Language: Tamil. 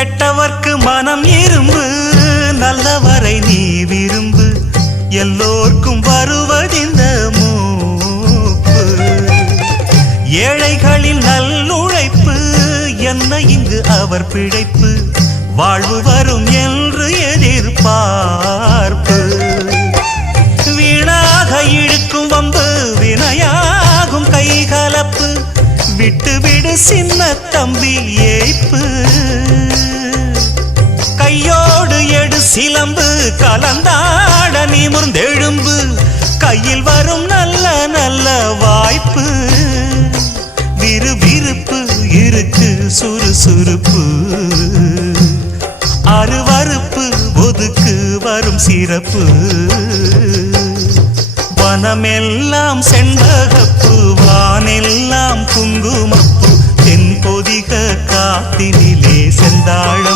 கெட்டவர்க்கு மனம் இரும்பு, நல்லவரை நீ விரும்பு, எல்லோர்க்கும் வருவதிந்த மூப்பு. ஏழைகளின் நல்லுழைப்பு, என்ன இங்கு அவர் பிழைப்பு, வாழ்வு வரும் என்று எதிர்பார்ப்பு. வீணாக இழுக்கும் வம்பு, வினையாகும் கைகலப்பு, விட்டு விடு சின்ன தம்பி ஏய்ப்பு. கையோடு எடு சிலம்பு, கலந்தாட நிமிர்ந்தெழும்பு, கையில் வரும் நல்ல நல்ல வாய்ப்பு. விறுவிறுப்பு இருக்கு சுறுசுறுப்பு, அருவருப்பு ஒதுக்கு வரும் சிறப்பு. வனமெல்லாம் செண்பகப்பு, வானெல்லாம் குங்குமப்பு, தென்பொதிக காத்தினிலே செந்தாழ